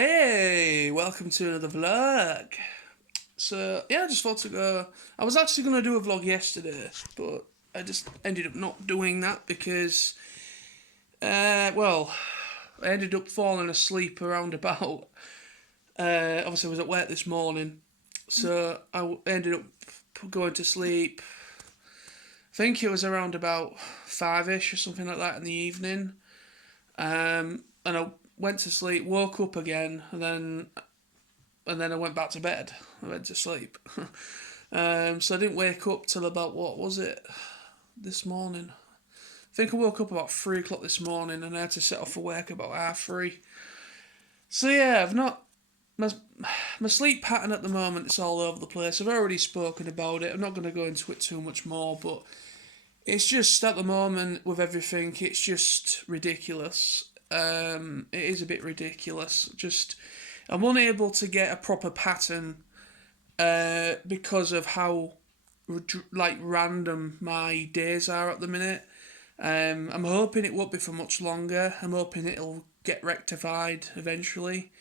Hey, welcome to another vlog. So, yeah, I just thought to go. I was actually going to do a vlog yesterday, but I just ended up not doing that because, well, I ended up falling asleep around about. Obviously, I was at work this morning, so ended up going to sleep. I think it was around about 5ish or something like that in the evening. And I went to sleep, woke up again, and then I went back to bed. I went to sleep. So I didn't wake up till about, what was it, this morning? I think I woke up about 3 o'clock this morning and I had to set off for work about 3:30. So yeah, I've not. My, my sleep pattern at the moment is all over the place. I've already spoken about it. I'm not going to go into it too much more, but it's just at the moment with everything, it's just ridiculous. It is a bit ridiculous. Just I'm unable to get a proper pattern because of how random my days are at the minute. I'm hoping it won't be for much longer. I'm hoping it'll get rectified eventually,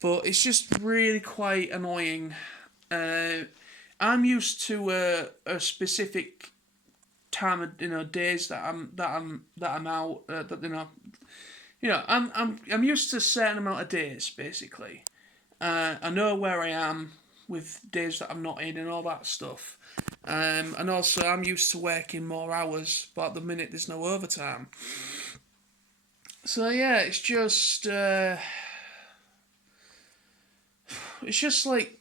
but it's just really quite annoying. Uh, I'm used to a specific time of days that I'm out. That I'm used to a certain amount of days basically. I know where I am with days that I'm not in and all that stuff. And also, I'm used to working more hours, but at the minute there's no overtime. So yeah, it's just like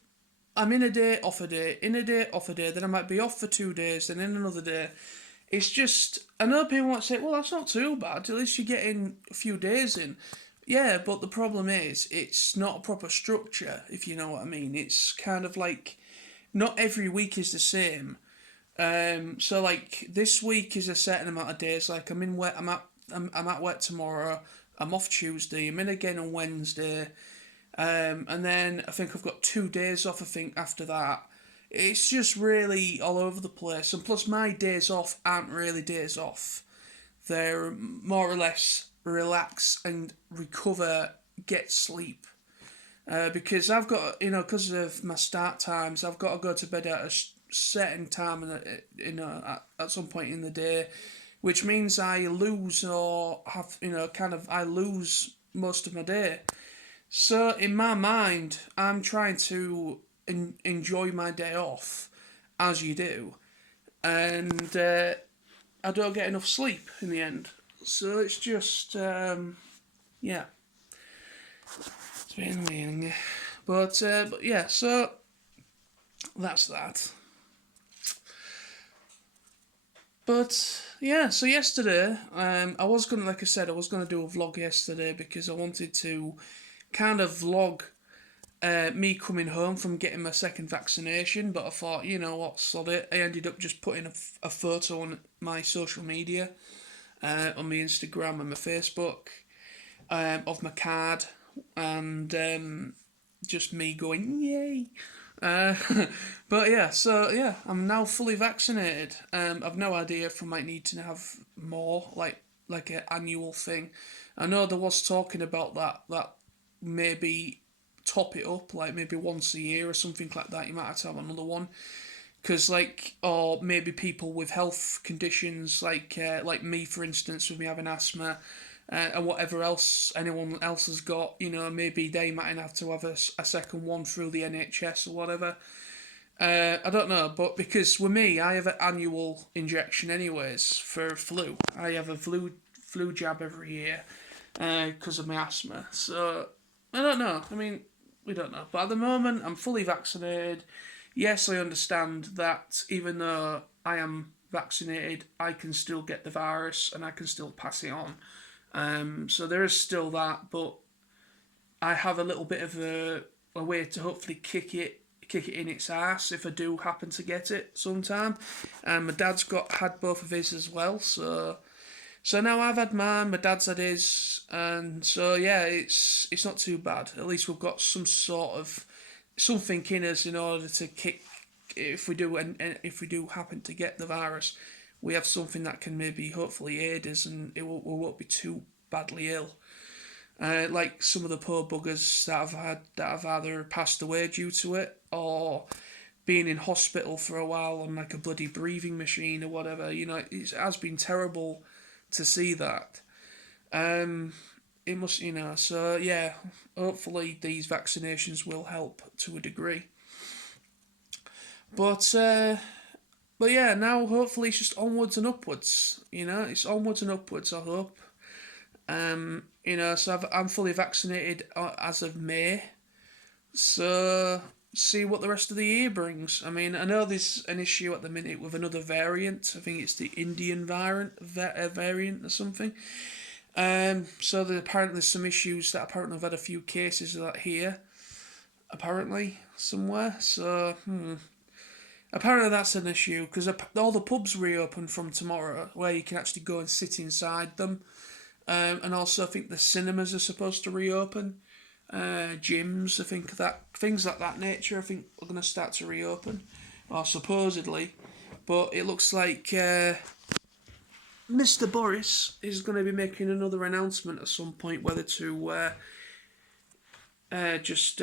I'm in a day, off a day, in a day, off a day. Then I might be off for 2 days, then in another day. It's just I know people might say, well, that's not too bad. At least you're getting a few days in. Yeah, but the problem is it's not a proper structure, if you know what I mean. It's kind of like not every week is the same. So like this week is a certain amount of days. Like I'm in work. I'm at work tomorrow. I'm off Tuesday. I'm in again on Wednesday. And then I think I've got 2 days off. I think after that, it's just really all over the place. And plus, my days off aren't really days off. They're more or less relax and recover, get sleep. Because I've got, because of my start times, I've got to go to bed at a certain time, at some point in the day, which means I lose or have, I lose most of my day. So in my mind, I'm trying to enjoy my day off, as you do, and I don't get enough sleep in the end. So it's just, yeah, it's been annoying. But yeah, so that's that. But yeah, so yesterday, I was gonna, like I said, I was gonna do a vlog yesterday because I wanted to kind of vlog me coming home from getting my second vaccination. But I thought, you know what, sod it. I ended up just putting a photo on my social media, on my Instagram and my Facebook, of my card, and just me going yay. Uh, but yeah, so yeah, I'm now fully vaccinated. I've no idea if I might need to have more, like an annual thing. I know there was talking about that maybe top it up, like maybe once a year or something like that. You might have to have another one because or maybe people with health conditions like me, for instance, with me having asthma, and whatever else anyone else has got, maybe they might have to have a second one through the NHS or whatever. I don't know, but because with me, I have an annual injection anyways for flu. I have a flu jab every year because of my asthma. So I don't know. I mean, we don't know. But at the moment, I'm fully vaccinated. Yes, I understand that even though I am vaccinated, I can still get the virus and I can still pass it on. So there is still that, but I have a little bit of a way to hopefully kick it in its ass if I do happen to get it sometime. And my dad's had both of his as well, so now I've had mine, my dad's had his, and so yeah, it's not too bad. At least we've got some sort of something in us in order to kick if we do, and if we do happen to get the virus, we have something that can maybe hopefully aid us, and we won't be too badly ill. like some of the poor buggers that have either passed away due to it or been in hospital for a while on like a bloody breathing machine or whatever. You know, it has been terrible to see that. Um, it must, you know. So yeah, hopefully these vaccinations will help to a degree. But uh, but yeah, now hopefully it's just onwards and upwards. You know, it's onwards and upwards. I hope. You know, so I'm fully vaccinated as of May. So see what the rest of the year brings. I mean, I know there's an issue at the minute with another variant. I think it's the Indian variant or something. So there apparently there's some issues that apparently I've had a few cases of that here. Apparently somewhere. So apparently that's an issue because all the pubs reopen from tomorrow, where you can actually go and sit inside them. And also I think the cinemas are supposed to reopen. Gyms, I think that things like that nature, I think are going to start to reopen, or supposedly. But it looks like Mr. Boris is going to be making another announcement at some point whether to just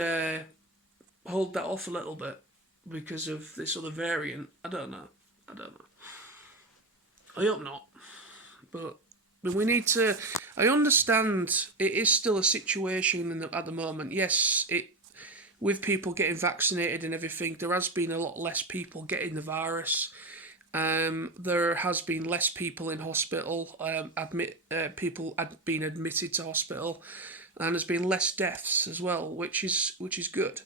hold that off a little bit because of this other variant. I don't know. I hope not. But we need to. I understand it is still a situation at the moment. Yes, with people getting vaccinated and everything, there has been a lot less people getting the virus. There has been less people in hospital. People had been admitted to hospital, and there's been less deaths as well, which is good.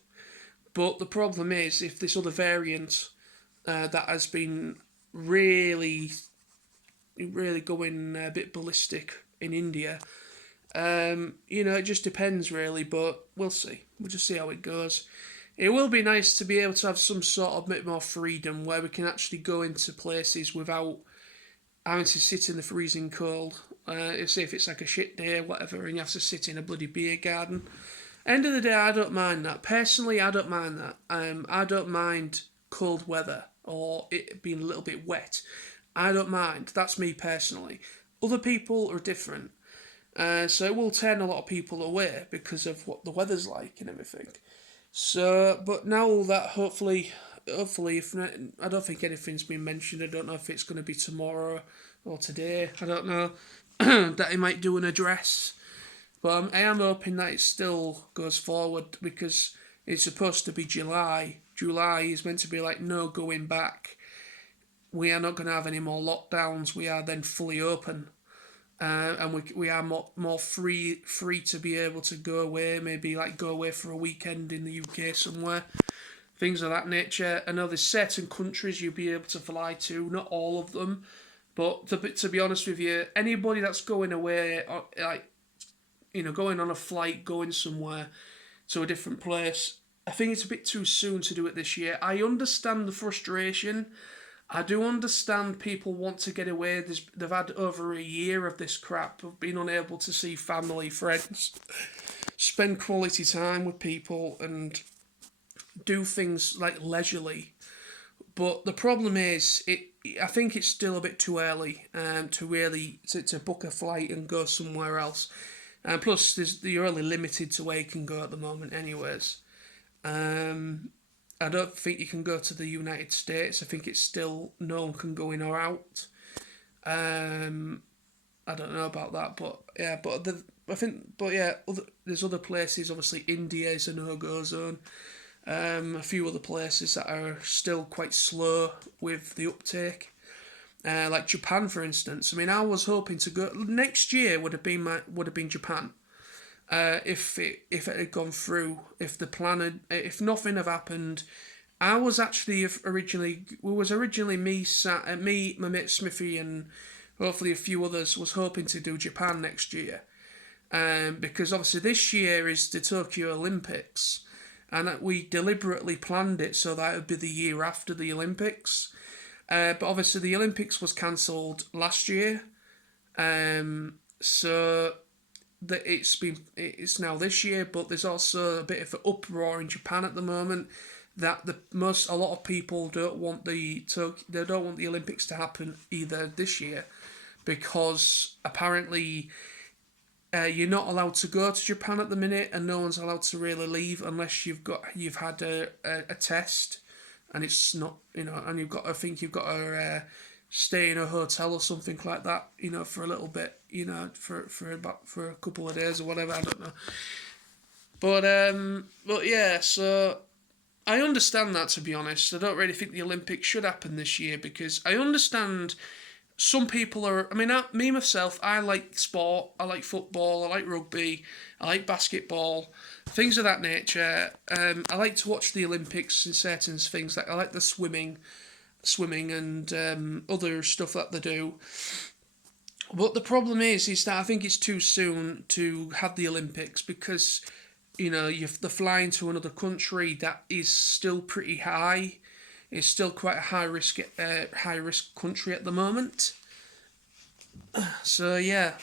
But the problem is, if this other variant that has been really going a bit ballistic in India, you know, it just depends really. But we'll see. We'll just see how it goes. It will be nice to be able to have some sort of bit more freedom where we can actually go into places without having to sit in the freezing cold. Say if it's like a shit day or whatever and you have to sit in a bloody beer garden. End of the day, I don't mind that. Personally, I don't mind that. I don't mind cold weather or it being a little bit wet. I don't mind. That's me personally. Other people are different. So it will turn a lot of people away because of what the weather's like and everything. So, but now that hopefully, if not, I don't think anything's been mentioned. I don't know if it's going to be tomorrow or today. I don't know that he might do an address, but I am hoping that it still goes forward because it's supposed to be July. July is meant to be like no going back. We are not going to have any more lockdowns. We are then fully open. And we are more free to be able to go away, maybe like go away for a weekend in the UK somewhere, things of that nature. I know there's certain countries you'll be able to fly to, not all of them, but to be honest with you, anybody that's going away, like going on a flight, going somewhere to a different place, I think it's a bit too soon to do it this year. I understand the frustration. I do understand people want to get away. They've had over a year of this crap, of being unable to see family, friends, spend quality time with people, and do things like leisurely. But the problem is, I think it's still a bit too early to really to book a flight and go somewhere else. And plus, you're only limited to where you can go at the moment, anyways. I don't think you can go to the United States. I think it's still no one can go in or out. I don't know about that, but yeah, there's other places. Obviously, India is a no-go zone. A few other places that are still quite slow with the uptake, like Japan, for instance. I mean, I was hoping to go next year. Would have been Japan. If it had gone through, if nothing had happened, I was actually originally me, my mate Smithy, and hopefully a few others was hoping to do Japan next year, because obviously this year is the Tokyo Olympics, and we deliberately planned it so that it would be the year after the Olympics, but obviously the Olympics was cancelled last year, so that it's now this year, but there's also a bit of an uproar in Japan at the moment that a lot of people don't want the Olympics to happen either this year because apparently you're not allowed to go to Japan at the minute, and no one's allowed to really leave unless you've had a test, and it's not, and I think you've got to stay in a hotel or something like that, for a little bit, for a couple of days or whatever. I don't know, but yeah, so I understand that, to be honest. I don't really think the Olympics should happen this year because I understand some people are. I mean, me myself, I like sport. I like football. I like rugby. I like basketball. Things of that nature. I like to watch the Olympics and certain things. Like I like the swimming and other stuff that they do. But the problem is that I think it's too soon to have the Olympics because you're flying to another country that is still pretty high. It's still quite a high risk country at the moment. So yeah.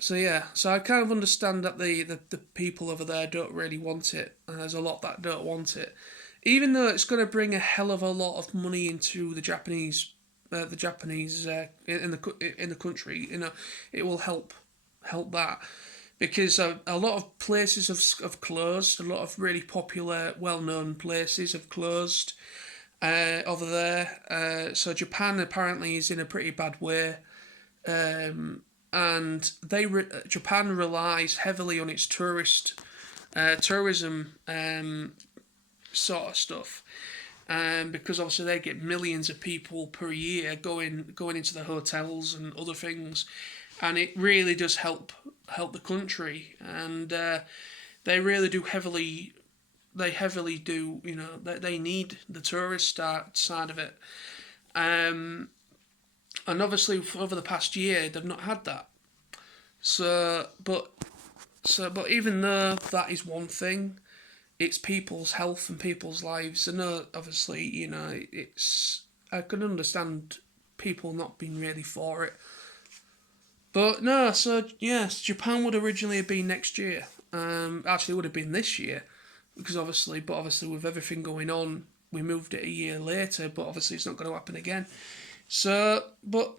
So I kind of understand that the people over there don't really want it, and there's a lot that don't want it. Even though it's going to bring a hell of a lot of money into the Japanese in the country, it will help that. Because a lot of places have closed. A lot of really popular, well-known places have closed over there. So Japan apparently is in a pretty bad way, and Japan relies heavily on its tourism sort of stuff. Because obviously they get millions of people per year going into the hotels and other things, and it really does help the country, and they really do heavily. They heavily do, they need the tourist side of it, and obviously over the past year they've not had that. But even though that is one thing, it's people's health and people's lives. I know, obviously, it's. I can understand people not being really for it. But no, so yes, Japan would originally have been next year. Actually, it would have been this year, because obviously with everything going on, we moved it a year later. But obviously, it's not going to happen again. So, but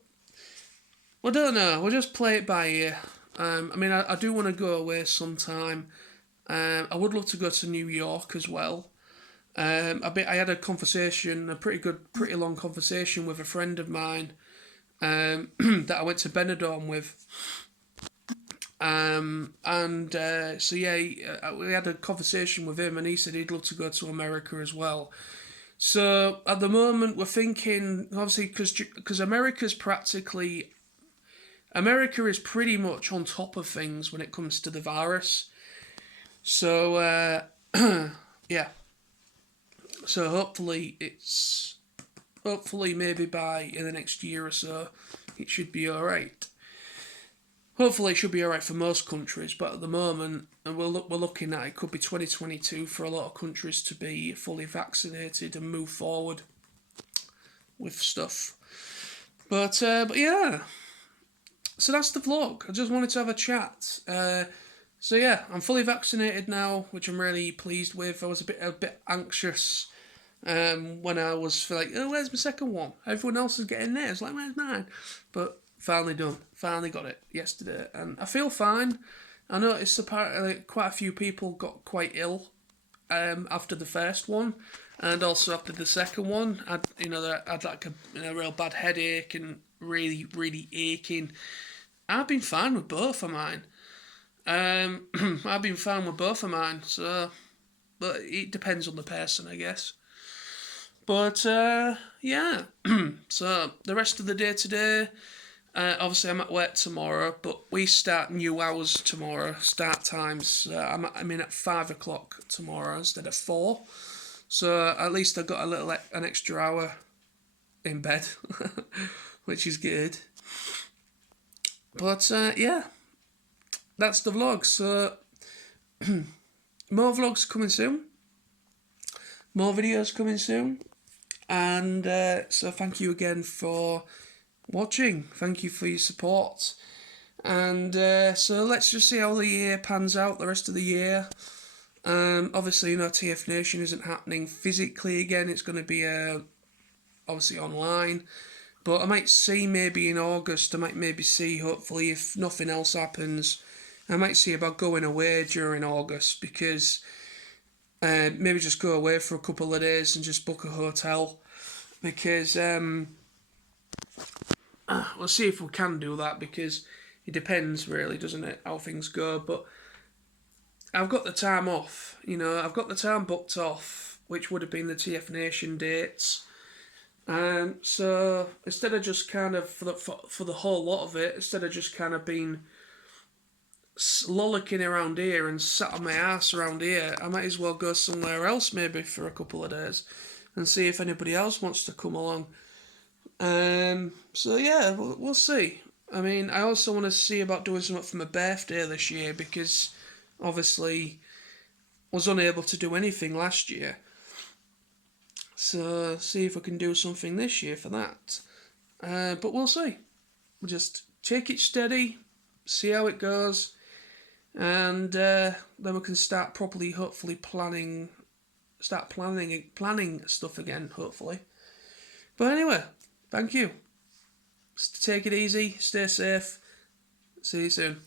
I don't know. We'll just play it by ear. I mean, I do want to go away sometime. I would love to go to New York as well. I had a pretty long conversation with a friend of mine that I went to Benidorm with. So yeah, we had a conversation with him, and he said he'd love to go to America as well. So at the moment, we're thinking, obviously, because America is pretty much on top of things when it comes to the virus. So yeah. So hopefully maybe by in the next year or so, it should be all right. Hopefully it should be all right for most countries, but at the moment, and we're looking at it could be 2022 for a lot of countries to be fully vaccinated and move forward with stuff. But yeah. So that's the vlog. I just wanted to have a chat. So yeah, I'm fully vaccinated now, which I'm really pleased with. I was a bit anxious when I was like, oh, where's my second one? Everyone else is getting theirs. Like, where's mine? But finally done. Finally got it yesterday, and I feel fine. I noticed apparently quite a few people got quite ill after the first one, and also after the second one. I had like a real bad headache and really aching. I've been fine with both of mine. I've been fine with both of mine, so but it depends on the person, I guess. But yeah, so the rest of the day today, obviously I'm at work tomorrow, but we start new hours tomorrow. Start times. I'm in at 5 o'clock tomorrow instead of 4. So at least I got an extra hour in bed, which is good. But yeah, that's the vlog. So more vlogs coming soon. More videos coming soon. And so thank you again for watching. Thank you for your support. And so let's just see how the year pans out, the rest of the year. Obviously, TF Nation isn't happening physically again. It's going to be obviously online. But I might see maybe in August, I might maybe see, hopefully, if nothing else happens, I might see about going away during August, because maybe just go away for a couple of days and just book a hotel, because we'll see if we can do that, because it depends really, doesn't it, how things go. But I've got the time off, I've got the time booked off, which would have been the TF Nation dates. So instead of just kind of, for the whole lot of it, instead of just kind of being lollocking around here and sat on my ass around here, I might as well go somewhere else maybe for a couple of days and see if anybody else wants to come along. So yeah, we'll see. I mean, I also want to see about doing something for my birthday this year, because obviously I was unable to do anything last year. So see if I can do something this year for that. But we'll see. We'll just take it steady, see how it goes, and then we can start properly, hopefully planning stuff again, hopefully. But anyway, thank you. Take it easy, stay safe, see you soon.